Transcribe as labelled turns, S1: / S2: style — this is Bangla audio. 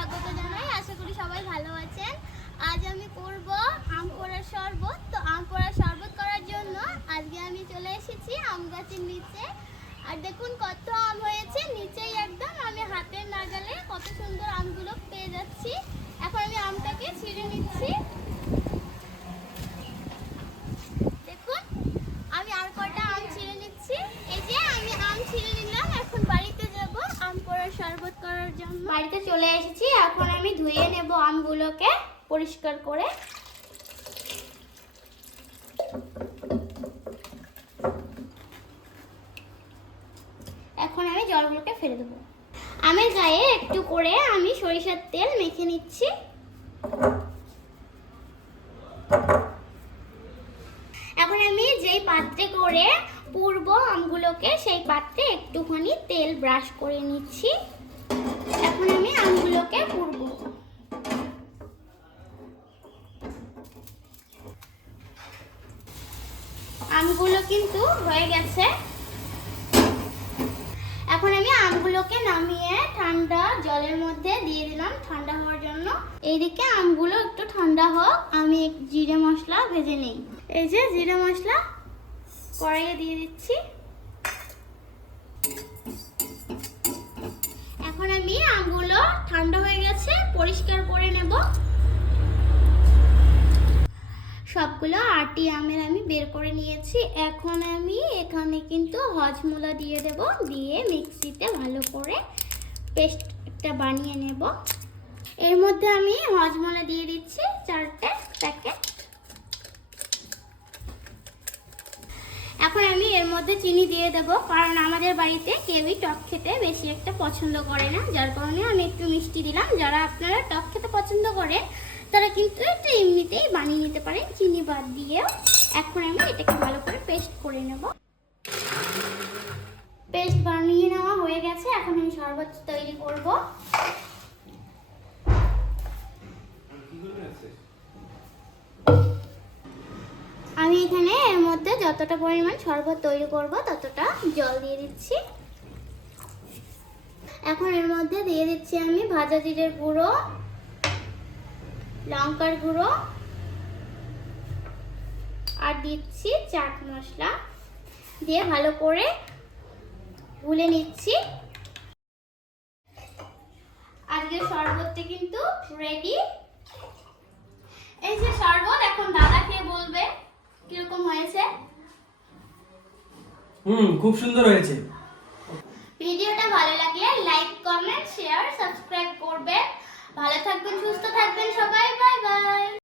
S1: স্বাগত জানাই, আশা করি সবাই ভালো আছেন। আজ আমি করব আম পোড়ার শরবত। তো আম পোড়ার শরবত করার জন্য আজকে আমি চলে এসেছি আম গাছের নিচে। আর দেখুন কত আম হয়েছে, নিচেই একদম আমি হাতের নাগালে কত সুন্দর আমগুলো পেয়ে যাচ্ছি এখন আমি আমটাকে ছিঁড়ে নিচ্ছি দেখুন আমি আর কটা আম ছিঁড়ে নিচ্ছি এই যে আমি আম ছিঁড়ে নিলাম এখন বাড়িতে যাব আম পোড়ার শরবত করার জন্য বাড়িতে চলে এসেছি, এখন আমি ধুয়ে নেব আমগুলোকে পরিষ্কার করে। এখন আমি জলগুলোকে ফেলে দেবো। আমের গায়ে একটু করে আমি সরিষার তেল মেখে নিচ্ছি। এখন আমি যেই পাত্রে করে পূর্ব আমগুলোকে, সেই পাত্রে একটুখানি তেল ব্রাশ করে নিচ্ছি। এখন আমি আমগুলোকে পুরবো আমগুলো কিন্তু হয়ে গেছে। এখন আমি আমগুলোকে নামিয়ে ঠান্ডা জলের মধ্যে দিয়ে দিলাম ঠান্ডা হওয়ার জন্য। এইদিকে আমগুলো একটু ঠান্ডা হোক, আমি জিরে মশলা ভেজে নিই। এই যে জিরে মশলা কড়াইয়ে দিয়ে দিচ্ছি এখন আমি আমগুলো ঠান্ডা হয়ে গেছে পরিষ্কার করে নেব সবগুলো আটি আমের আমি বের করে নিয়েছি। এখন আমি এখানে কিন্তু হজমোলা দিয়ে দেব, দিয়ে মিক্সিতে ভালো করে পেস্টটা বানিয়ে নেব। এর মধ্যে আমি হজমোলা দিয়ে দিচ্ছি চারটে প্যাকেট। এখন আমি এর মধ্যে চিনি দিয়ে দেব, কারণ আমাদের বাড়িতে কেউই টক খেতে বেশি একটা পছন্দ করে না। যার কারণে আমি একটু মিষ্টি দিলাম। যারা আপনারা টক খেতে পছন্দ করেন তারা কিন্তু এটা এমনিতেই বানিয়ে নিতে পারেন, চিনি বাদ দিয়েও। এখন আমি এটাকে ভালো করে পেস্ট করে নেব। পেস্ট বানিয়ে নেওয়া হয়ে গেছে, এখন আমি শরবত তৈরি করব। আমি এখানে এর মধ্যে যতটা পরিমাণ শরবত তৈরি করব, ততটা জল দিয়ে দিচ্ছি। এখন এর মধ্যে দিয়ে দিচ্ছি আমি ভাজা জিরের গুঁড়ো। লঙ্কার গুঁড়ো আর দিচ্ছি চাট মশলা। দিয়ে ভালো করে গুলে নিচ্ছি। আজকে শরবতটা কিন্তু রেডি এই যে শরবত এখন দাদা খেয়ে বলবে কীরকম হয়েছে।
S2: হুম খুব সুন্দর হয়েছে।
S1: ভিডিওটা ভালো লাগলে থাকবেন সুস্থ থাকবেন সবাই বাই বাই